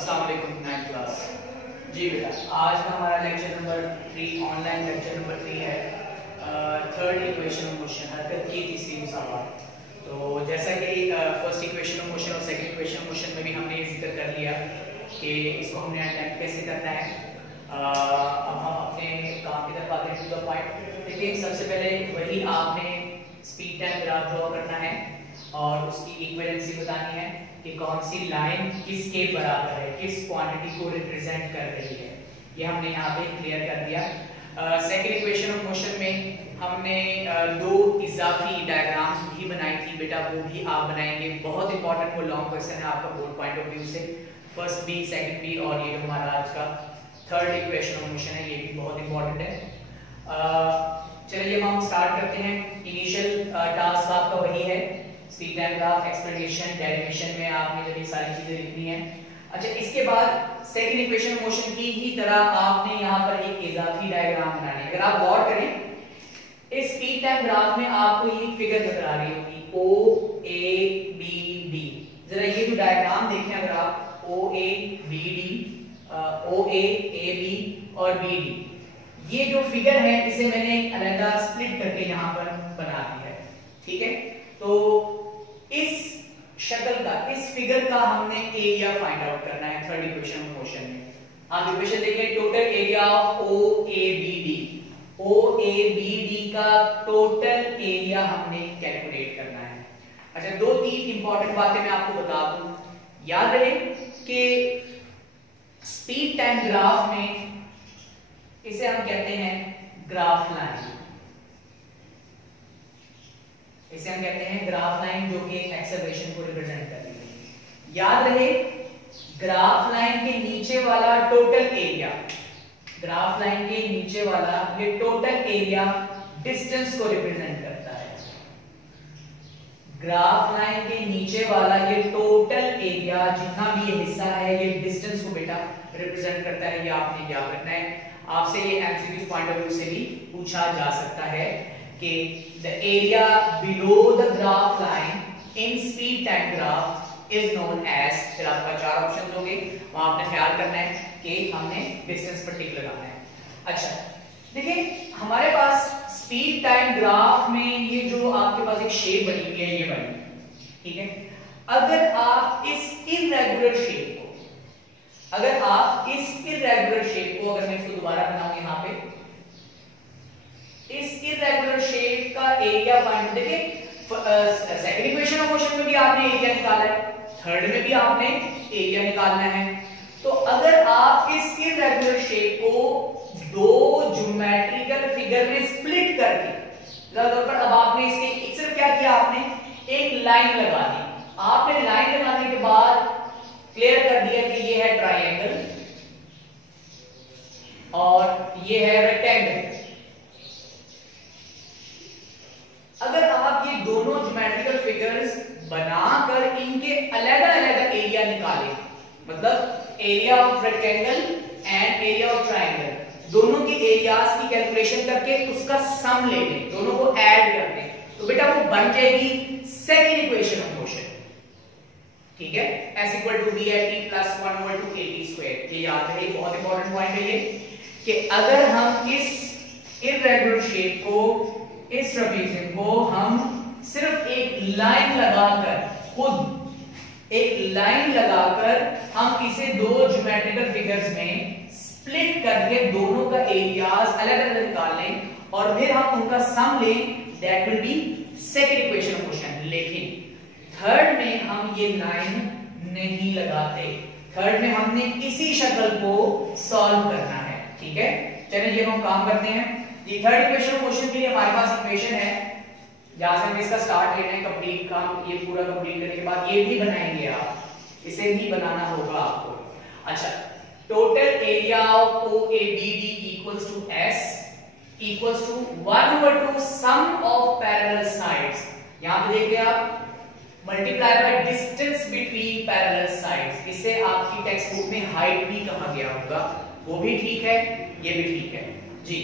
अस्सलाम वालेकुम 9th class. जी बेटा, आज का हमारा lecture number 3 online lecture number 3 है। थर्ड इक्वेशन ऑफ मोशन, हरकत की तीसरी मुसावात। तो जैसा कि फर्स्ट इक्वेशन ऑफ मोशन और सेकंड इक्वेशन ऑफ मोशन में भी हमने जिक्र कर लिया कि इसको हमने अटेम्प्ट कैसे करना है। अब हम अपने काम की तरफ आते हैं टू द पॉइंट। देखिए, सबसे पहले वही आपने स्पीड टाइम ग्राफ ड्रॉ करना है और उसकी इक्विवेलेंसी बतानी है कि कौन सी लाइन किसके बराबर है, किस क्वांटिटी को रिप्रेजेंट कर रही है। ये हमने यहाँ पे क्लियर कर दिया। सेकंड इक्वेशन ऑफ मोशन में हमने दो इजाफी डायग्राम्स भी बनाई थी बेटा, वो भी आप बनाएंगे। बहुत इंपॉर्टेंट वो लॉन्ग क्वेश्चन है आपका बोर्ड पॉइंट ऑफ व्यू से, फर्स्ट बी सेकंड बी, और ये जो हमारा आज का थर्ड इक्वेशन ऑफ मोशन है ये भी बहुत इंपॉर्टेंट है। चलिए हम स्टार्ट करते हैं। इनिशियल टास्क आपका वही है, speed time graph, explanation, derivation में आपने जब ये सारी चीजें लिखनी है। अच्छा, इसके बाद सेकंड इक्वेशन ऑफ मोशन की ही तरह आपने यहाँ पर एक इजाफी डायग्राम बनाना है। अगर आप गौर करें, इस स्पीड टाइम ग्राफ में आपको ये फिगर नजर आ रही होगी ओ ए बी डी। जरा ये जो डायग्राम देखें, अगर आप O A B D, O A B और बी डी, ये जो फिगर है इसे मैंने अलग स्प्लिट करके यहाँ पर बना दी है। ठीक है, तो इस शक्ल का, इस फिगर का हमने एरिया फाइंड आउट करना है थर्ड इक्वेशन ऑफ मोशन में। आप इक्वेशन देखिए, total area of O A B D, O A B D का टोटल एरिया हमने कैलकुलेट करना है। अच्छा, दो तीन इंपॉर्टेंट बातें मैं आपको बता दूं। याद रहे कि स्पीड टाइम ग्राफ में इसे हम कहते हैं ग्राफ लाइन, इसे हम कहते हैं ग्राफ लाइन, जो कि एक्सेलरेशन को रिप्रेजेंट करती है। याद रहे, ग्राफ लाइन के नीचे वाला टोटल एरिया, ग्राफ लाइन के नीचे वाला ये टोटल एरिया डिस्टेंस को रिप्रेजेंट करता है। ग्राफ लाइन के नीचे वाला ये टोटल एरिया, जितना भी ये हिस्सा है, ये डिस्टेंस को बेटा रिप्रेजेंट करता है। ये आपने याद रखना है। आपसे ये एमसीक्यू पॉइंट ऑफ व्यू से भी पूछा जा सकता है कि the area below the graph line in speed time graph is known as, फिर आपका चार ऑप्शंस होंगे, वहां आपने ख्याल करना है कि हमने डिस्टेंस पर टिक लगाना है। अच्छा, देखिए हमारे पास स्पीड टाइम ग्राफ में ये जो आपके पास एक शेप बनी हुई है, ये बनी, ठीक है। अगर आप इस इररेगुलर शेप को, अगर आप इस इररेगुलर शेप को, अगर मैं इसको दोबारा बनाऊं यहां पे, इस इररेगुलर शेप का एरिया फाइंड, देखिए सेकंड इक्वेशन ऑफ मोशन में भी आपने एरिया निकाला है, थर्ड में भी आपने एरिया निकालना है। तो अगर आप इस इररेगुलर शेप को दो ज्योमेट्रिकल फिगर में स्प्लिट करके, अब आपने इसके सिर्फ क्या किया, आपने एक लाइन लगा दी। आपने लाइन लगाने के बाद क्लियर कर दिया कि ये है ट्रायंगल और ये है रेक्टेंगल। अगर आप ये दोनों ज्योमेट्रिकल फिगर्स बनाकर इनके अलग अलग एरिया निकालें, मतलब area of rectangle and area of triangle, दोनों के एरियाज की कैलकुलेशन करके उसका सम ले लें, दोनों को ऐड कर दें, तो बेटा वो बन जाएगी सेकंड इक्वेशन ऑफ मोशन। ठीक है, s equal to bit plus 1 over 2 at square. ये याद रहे, बहुत इंपॉर्टेंट पॉइंट है ये, कि अगर हम इस इररेगुलर शेप को, इस ट्रेपेजियम को हम सिर्फ एक लाइन लगाकर, खुद एक लाइन लगाकर हम इसे दो ज्योमेट्रिकल फिगर्स में स्प्लिट करके दोनों का एरियाज अलग अलग निकाल लें और फिर हम उनका सम लें, that will B second equation of motion. लेकिन थर्ड में हम ये लाइन नहीं लगाते, थर्ड में हमने इसी शक्ल को सॉल्व करना है। ठीक है, चलिए हम काम करते हैं। ये थर्ड इक्वेशन ऑफ मोशन के लिए हमारे पास इक्वेशन है, जहां से हम इसका स्टार्ट लेना है, कंप्लीट काम ये पूरा कंप्लीट करने के बाद ये भी बनाएंगे, आप इसे भी बनाना होगा आपको। अच्छा, total area of O A B D equals to S equals to 1 over 2 sum of parallel sides. यहां पे देखिए आप, multiply by distance between parallel sides. इसे आपकी टेक्स्ट बुक में हाइट भी कहा गया होगा, वो भी ठीक है, ये भी ठीक है जी।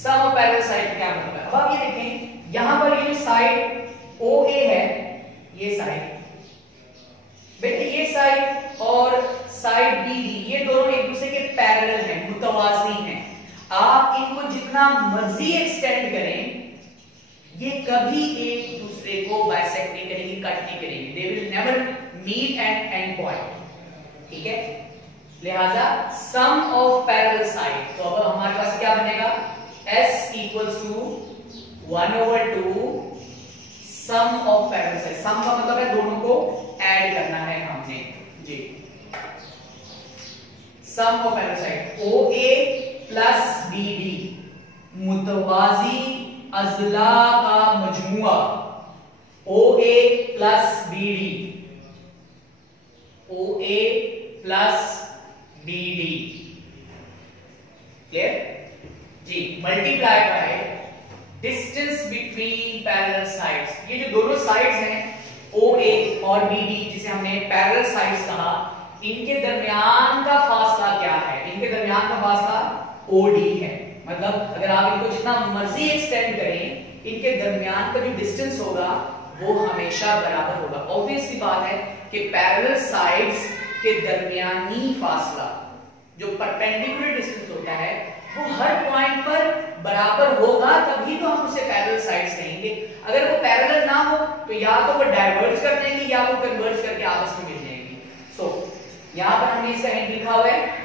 सम ऑफ पैरेलल साइड क्या मतलब है? अब आप ये देखें, यहां पर ये जो साइड ओ ए है, ये साइड बेटे, ये साइड और जितना मर्जी एक्सटेंड करें, ये कभी एक दूसरे को बाइसेक्ट नहीं करेंगे, कट नहीं करेंगे, they will never meet at any point, ठीक है। लिहाजा सम ऑफ पैरेलल साइड, तो अब हमारे पास क्या बनेगा, S equals to 1/2 sum of parallel side. Sum का मतलब है दोनों को ऐड करना है हमने जी। Sum of parallel side OA plus BD, मुतवाजी अजला का मजमुआ, OA plus BD, OA plus BD, clear जी। Multiply by distance between parallel sides, ये जो दोनों साइड्स हैं OA और BD, जिसे हमने पैरेलल साइड्स कहा, इनके दरमियान का फासला क्या है, इनके दरमियान का फासला OD है। मतलब अगर आप इनको जितना मर्जी एक्सटेंड करें, इनके दरमियान का जो डिस्टेंस होगा वो हमेशा बराबर होगा। ऑब्वियस सी बात है कि पैरेलल साइड्स के दरमियानी फासला जो परपेंडिकुलर डिस्टेंस होता है वो हर पॉइंट पर बराबर होगा, तभी तो हम उसे पैरेलल साइड्स कहेंगे। अगर वो पैरेलल ना हो तो या तो वो डाइवर्ज कर देंगे या वो कन्वर्ज करके आपस में मिल जाएंगे। सो यहां पर हमने इसका हिंट लिखा हुआ है,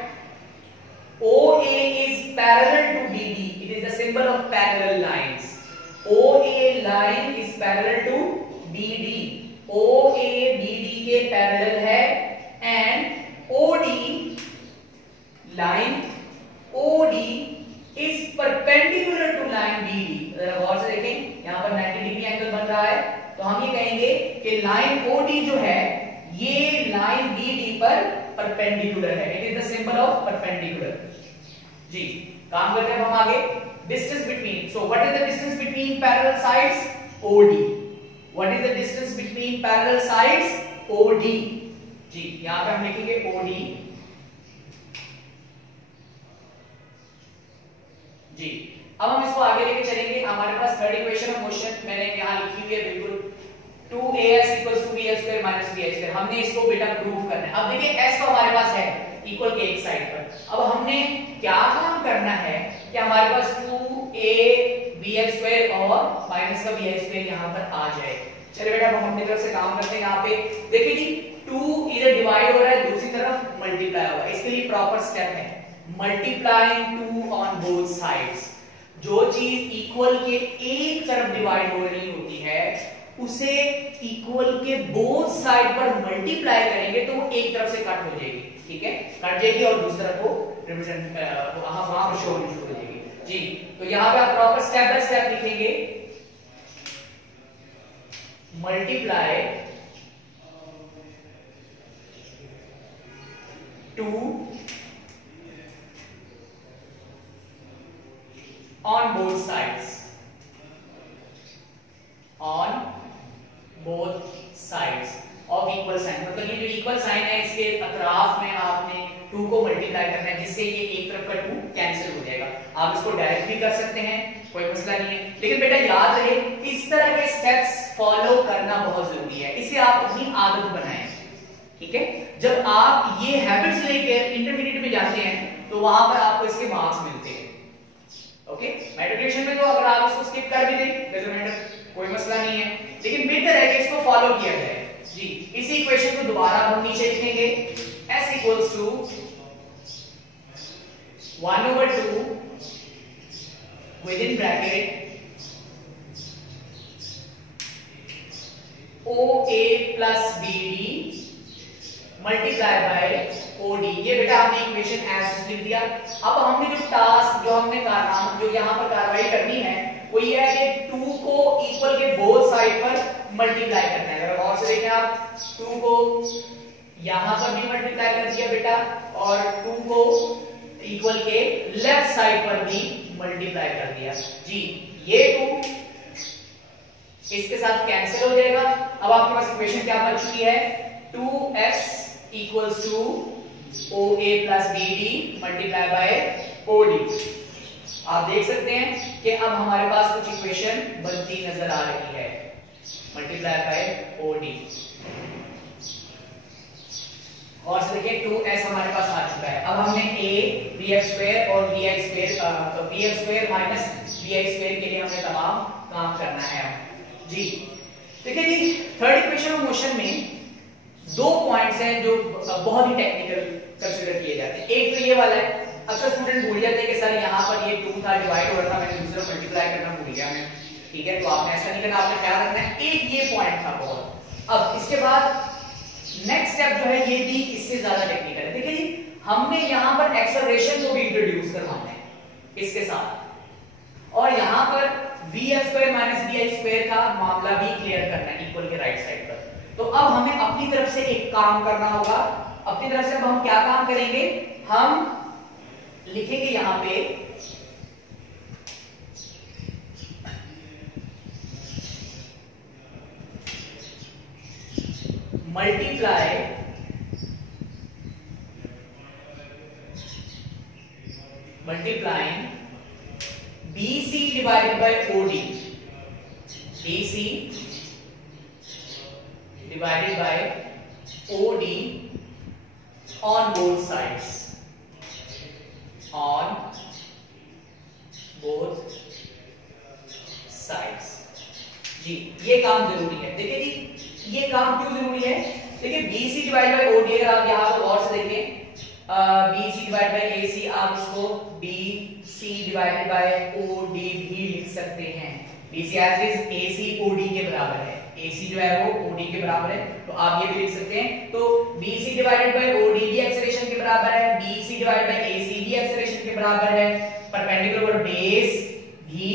OA is parallel to BD. It is the symbol of parallel lines. OA line is parallel to BD. OA BD के पैरेलल है and OD line OD is perpendicular to line BD. अगर गौर से देखें यहाँ पर 90 डिग्री एंगल बन रहा है, तो हम ये कहेंगे कि लाइन OD जो है ये लाइन BD पर परपेंडिकुलर है। It is the symbol of perpendicular जी। काम करते हैं हम आगे, distance between. So what is the distance between parallel sides, OD। What is the distance between parallel sides, OD जी। यहां पे हम लिखेंगे OD जी। अब हम इसको आगे लेके चलेंगे। हमारे पास थर्ड इक्वेशन ऑफ मोशन मैंने यहां लिखी हुई है बिल्कुल, 2ax = bx² - bx²। हमने इसको बेटा प्रूव करना है। अब देखिए s तो हमारे पास है इक्वल के एक साइड पर। अब हमने क्या काम करना है कि हमारे पास 2a bx² और माइनस का bx² यहां पर आ जाए। चलिए बेटा हम अपनी तरफ से काम करते हैं। यहां पे देखिए जी 2 इधर डिवाइड हो रहा है, दूसरी तरफ मल्टीप्लाई होगा। इसके लिए प्रॉपर स्टेप है मल्टीप्लाइंग 2 ऑन बोथ साइड्स। जो चीज इक्वल के एक तरफ डिवाइड हो रही होती है उसे इक्वल के बोथ साइड पर मल्टीप्लाई करेंगे तो वो एक तरफ से कट हो जाएगी, ठीक है, कट जाएगी और दूसरी तरफ वो रिप्रेजेंट वहां पर शो होनी शुरू हो जाएगी जी। तो यहां पे आप प्रॉपर स्टेप बाय स्टेप लिखेंगे, multiply 2 on both sides, on both sides of equal sign। मतलब ये जो इक्वल साइन है इसके अतराफ में आपने 2 को मल्टीप्लाई करना है, जिससे ये एक तरफ का 2 कैंसिल हो जाएगा। आप इसको डायरेक्ट भी कर सकते हैं, कोई मसला नहीं है, लेकिन बेटा याद रहे इस तरह के स्टेप्स फॉलो करना बहुत जरूरी है। इसे आप अपनी आदत बनाएं, ठीक है। जब आप ये हैबिट्स लेकर इंटरमीडिएट में जाते हैं तो वहां पर आपको इसके मार्क्स मिलते हैं, ओके। मैट्रिकुलेशन में तो अगर आप इसको स्किप कर भी दें डजंट मैटर, कोई मसला नहीं है, लेकिन बेहतर है कि इसको फॉलो किया जाए जी। इसी इक्वेशन को दोबारा हम नीचे लिखेंगे, s = 1/2 within bracket OA plus BD multiply by OD। ये बेटा हमने इक्वेशन ऐसे लिख दिया। अब हमने जो टास्क जो हमने काम जो यहाँ पर कार्रवाई करनी है वो ये है कि 2 को इक्वल के बोथ साइड पर मल्टीप्लाई करना है। अगर और से देखें आप 2 को यहाँ पर भी मल्टीप्लाई कर दिया बेटा और 2 को इक्वल के लेफ्ट साइड पर भी मल्टीप्लाई कर दिया जी। ये 2 इसके साथ कैंसिल हो जाएगा। अब आपके पास इक्वेशन क्या बन चुकी है, 2x = OA plus BD multiply by OD। आप देख सकते हैं कि अब हमारे पास कुछ इक्वेशन बनती नजर आ रही है, मल्टीप्लाई बाय OD। और से देखिए 2s हमारे पास आ चुका है। अब हमने a bx² और vi² तो bx² माइनस vi² के लिए हमें तमाम काम करना है जी। देखिए जी थर्ड इक्वेशन ऑफ मोशन में दो पॉइंट्स हैं जो बहुत ही टेक्निकल कंसीडर किए जाते हैं। एक तो ये वाला है, अक्सर स्टूडेंट भूल जाते हैं कि सर यहाँ पर ये 2 था, डिवाइड हो रहा था, मैंने दूसरा मल्टीप्लाई करना भूल गया मैं, ठीक है, तो आपने ऐसा नहीं करना, आपने ख्याल रखना है। एक ये पॉइंट था बहुत। अब इसके बाद नेक्स्ट स्टेप जो है ये भी इससे ज्यादा टेक्निकल है। देखिए जी हमने यहाँ पर एक्सेलरेशन को भी इंट्रोड्यूस करवाना है इसके साथ, और यहाँ पर v² माइनस vi² का मामला भी क्लियर करना है इक्वल के राइट साइड पर। तो अब हमें अपनी तरफ से एक काम करना होगा। अपनी तरफ से अब हम क्या काम करेंगे, हम लिखेंगे यहां पे multiplying BC divided by OD, BC divided by OD on both sides, on both sides जी। ये काम जरूरी है। देखिए जी ये काम क्यों जरूरी है, देखिए BC divided by OD अगर आप यहां पर गौर से देखें, BC divided by AC आप इसको BC divided by OD भी लिख सकते हैं। BC as is AC OD के बराबर है, AC जो है वो OD के बराबर है, तो आप ये भी लिख सकते हैं। तो BC divided by OD भी एक्सेलरेशन के बराबर है, BC divided by AC भी एक्सेलरेशन के बराबर है, परपेंडिकुलर ओवर बेस भी,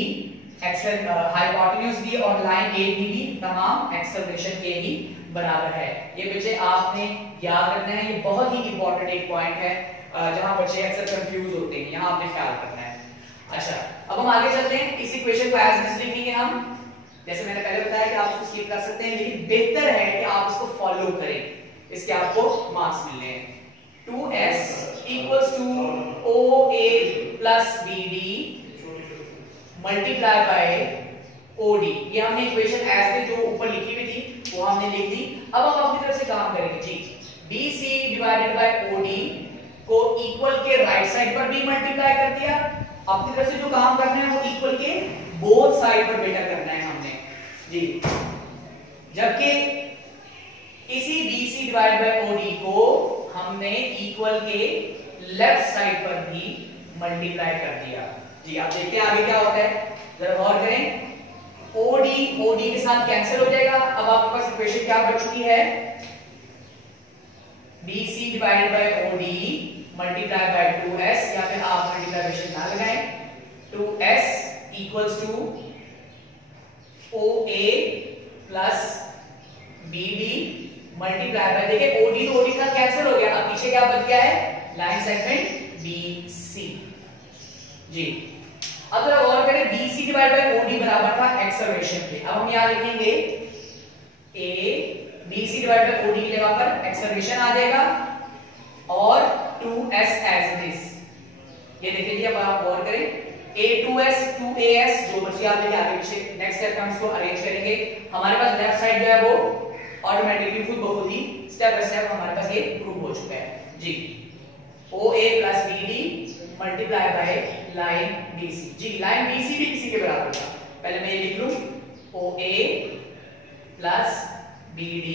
हाइपोटेन्यूज भी और लाइन AB भी तमाम एक्सेलरेशन के ही बराबर है। ये बच्चे आपने याद रखना है, ये बहुत ही इंपॉर्टेंट एक पॉइंट है जहां बच्चे अक्सर कंफ्यूज होते हैं, यहां आपने ख्याल रखना है। अच्छा अब हम आगे चलते हैं, इस इक्वेशन को एज इट इज लिखेंगे हम, जैसे मैंने पहले बताया कि आप इसको स्किप कर सकते हैं, लेकिन बेहतर है कि आप इसको फॉलो करें, इसके आपको मार्क्स मिलने हैं। 2s equals to OA plus BD multiply by OD। ये हमने इक्वेशन एज इट जो ऊपर लिखी हुई थी वो हमने लिख दी। अब हम अपनी तरफ से काम करेंगे जी, BC डिवाइडेड बाय OD को इक्वल के राइट साइड पर भी मल्टीप्लाई कर दिया। अपनी तरफ से जो काम करना है वो इक्वल के बोथ साइड पर बेटा करना है हमने जी। जबकि इसी BC डिवाइड बाय OD को हमने इक्वल के लेफ्ट साइड पर भी मल्टीप्लाई कर दिया जी। आप देखते हैं आगे क्या होता है, जरा गौर करें। OD के साथ कैंसिल हो जाएगा। अब आपके पास इक्वेशन क्या बच चुकी है, BC divided by OD multiply by 2s, या फिर आप मल्टीप्लिकेशन ना लगाएं, 2s equals to OA plus BD multiply by, देखिए OD तो OD का कैंसिल हो गया, अब पीछे क्या बच गया है, लाइन सेगमेंट BC जी। अब जरा गौर करें, BC डिवाइड बाय OD बराबर था एक्सेलरेशन के। अब हम यहां लिखेंगे BC डिवाइड बाय OD की जगह पर एक्सेलरेशन आ जाएगा और 2s एज इट इज। ये देखिए जी, अब आप गौर करें, A2s 2as जो बची आप देखिए आगे पीछे नेक्स्ट स्टेप हम इसको अरेंज करेंगे। हमारे पास लेफ्ट साइड जो है वो ऑटोमेटिकली खुद ब खुद ही स्टेप बाय स्टेप हमारे पास ये प्रूव हो चुका है जी। OA plus BD multiply by line BC जी। लाइन BC भी किसी के बराबर था, पहले मैं ये लिख लूं, OA plus BD।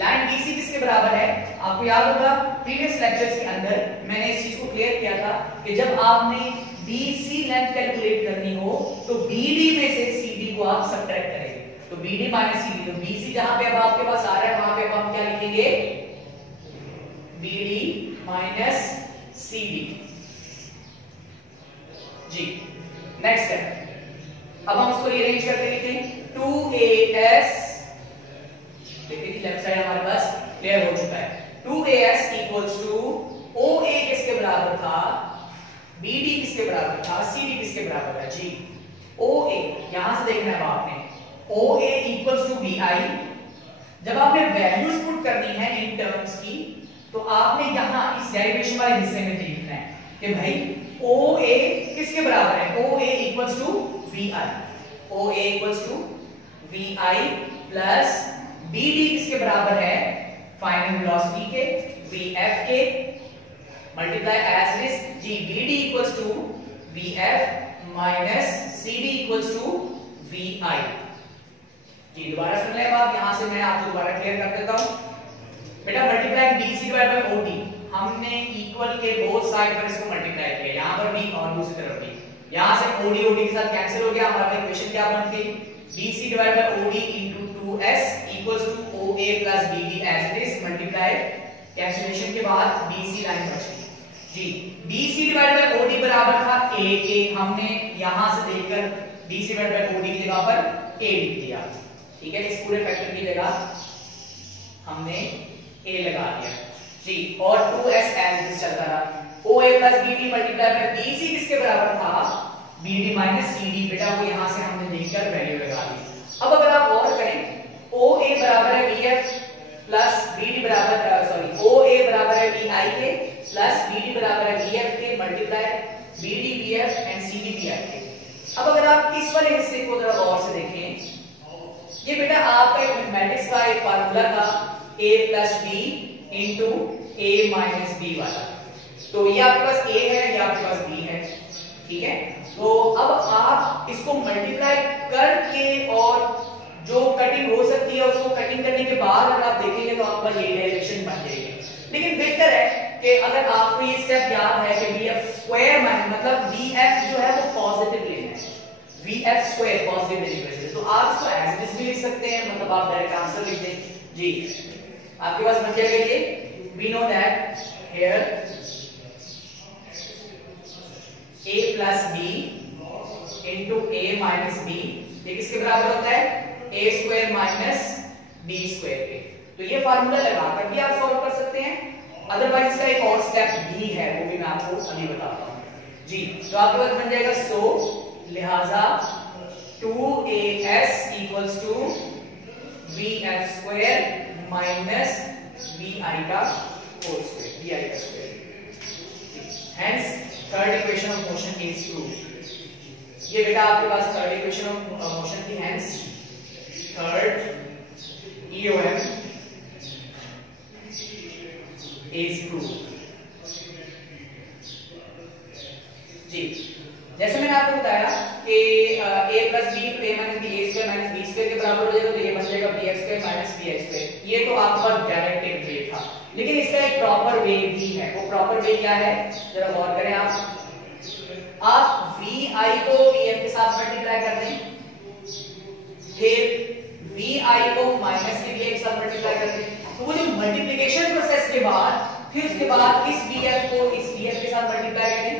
Line BC किसके बराबर है, आपको याद होगा प्रीवियस लेक्चर्स के अंदर मैंने इस चीज को क्लियर किया था कि जब आपने BC लेंथ कैलकुलेट करनी हो तो BD में से CD को आप सब्ट्रैक्ट करेंगे, तो BD माइनस CD, तो BC जहां पे अब आपके पास आ रहा है वहां पे अब हम क्या लिखेंगे, BD माइनस CD जी। नेक्स्ट स्टेप, अब हम इसको रीअरेंज करके लिखें, 2as, देखिए कि लेफ्ट साइड हमारे पास क्लियर हो चुका है, 2as इक्वल्स टू OA किसके बराबर था, BD किसके बराबर था, CD किसके बराबर है जी। OA यहां से देखना है आपने, OA इक्वल्स टू BI। जब आपने वैल्यूज पुट करनी है इन टर्म्स की तो आपने यहां इस डेरिवेशन वाले हिस्से में लिखना है कि भाई OA किसके बराबर है, OA equals to VI, OA equals to VI plus BD किसके बराबर है, फाइनल वेलोसिटी के VF के मल्टीप्लाई एज इट इज जी BD equals to VF minus CD equals to VI। जी दोबारा सुन ले बात, यहां से मैं आपको दोबारा क्लियर कर देता हूं। बेटा multiply BC divide by OD, हमने इक्वल के बोथ साइड पर इसको मल्टीप्लाई किया, यहां पर B और दूसरी तरफ B, यहां से OD OD के साथ कैंसिल हो गया, हमारा इक्वेशन क्या बनती BC divide by OD into 2S equals to OA plus BD as it is multiply cancellation के बाद BC लाइन बची जी। BC डिवाइड बाय OD बराबर था A के, हमने यहां से देखकर BC डिवाइड बाय OD की जगह पर A लिख दिया, ठीक है। इस पूरे फैक्टर की जगह हमने A लगा दिया जी, और 2S एज इट इज चलता रहा। OA plus BD multiply bye BC किसके बराबर था BD माइनस CD, बेटा वो यहां से हमने देखकर वैल्यू लगा दी। अब अगर आप और करें OA बराबर है VF प्लस BD बराबर OA बराबर है VI के प्लस BD बराबर है VF के multiply BD VF and CD VI के। अब अगर आप इस वाले हिस्से को जरा गौर से देखें, ये बेटा आपका एक मैथमेटिक्स का एक फार्मूला था A plus B into A minus B वाला, तो ये आपके पास A है, ये आपके पास B है, ठीक है। तो अब आप इसको मल्टीप्लाई करके और जो कटिंग हो सकती है उसको कटिंग करने के बाद अगर आप देखेंगे तो आपका ये डेरिवेशन बन जाएगी। लेकिन बेहतर है कि अगर आपको ये स्टेप याद है कि VF स्क्वायर माइनस मतलब VF जो है वो पॉजिटिव लेना है, VF स्क्वायर पॉजिटिव लेने की वजह से, तो आप इसको एज इट इज भी लिख सकते हैं, मतलब आप डायरेक्ट आंसर लिख दें जी। आपके पास बन जाएगा ये, we know that here A plus B into A minus B ये किसके बराबर होता है A square minus B square के। तो ये फार्मूला लगाकर भी आप सॉल्व कर सकते हैं, अदरवाइज इसका एक और स्टेप भी है, वो भी मैं आपको अभी बताता हूं जी। तो आपके पास बन जाएगा सो लिहाजा 2AS equals to VF square minus VI का होल स्क्वायर, VI का square. Hence third equation of motion is proved। ये बेटा आपके पास थर्ड इक्वेशन ऑफ मोशन की, hence third EOM is proved जी। जैसे मैंने आपको बताया कि A plus B A minus B A square minus B square के बराबर हो जाएगा, तो ये बन जाएगा BX square minus BI square. ये तो आपका डायरेक्ट वे था, लेकिन इसका एक प्रॉपर वे भी है। वो प्रॉपर वे क्या है जरा गौर करें आप VI को VF के साथ मल्टीप्लाई कर दें, फिर VI को माइनस VI के साथ मल्टीप्लाई कर दें, तो वो जो मल्टीप्लिकेशन प्रोसेस के बाद फिर उसके बाद इस VF को इस VF के साथ मल्टीप्लाई करें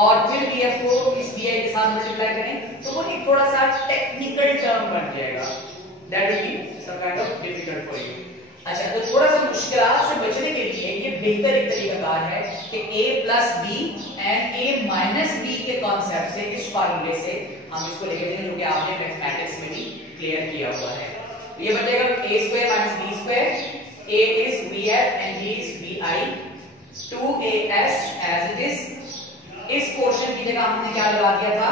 और फिर VF को इस VI के साथ मल्टीप्लाई करें, तो वो एक थोड़ा सा टेक्निकल टर्म बन जाएगा, that will be some kind of difficult for you. अच्छा, तो थोड़ा सा मुश्किलात से बचने के लिए ये बेहतर एक तरीकाकार है कि A plus B and A minus B के कॉन्सेप्ट से, इस फार्मूले से हम इसको लेके देंगे, जो कि आपने मैथमेटिक्स में भी क्लियर किया हुआ है। तो ये बन जाएगा A square minus B square, A is VF and B is VI, 2AS as it is। इस पोर्शन की जगह हमने क्या लगा दिया था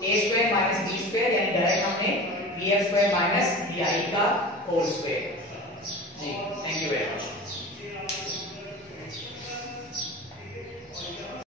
A square minus B square, यानी डायरेक्ट हमने VF स्क्वायर माइनस VI का होल स्क्वायर जी। Thank you very much.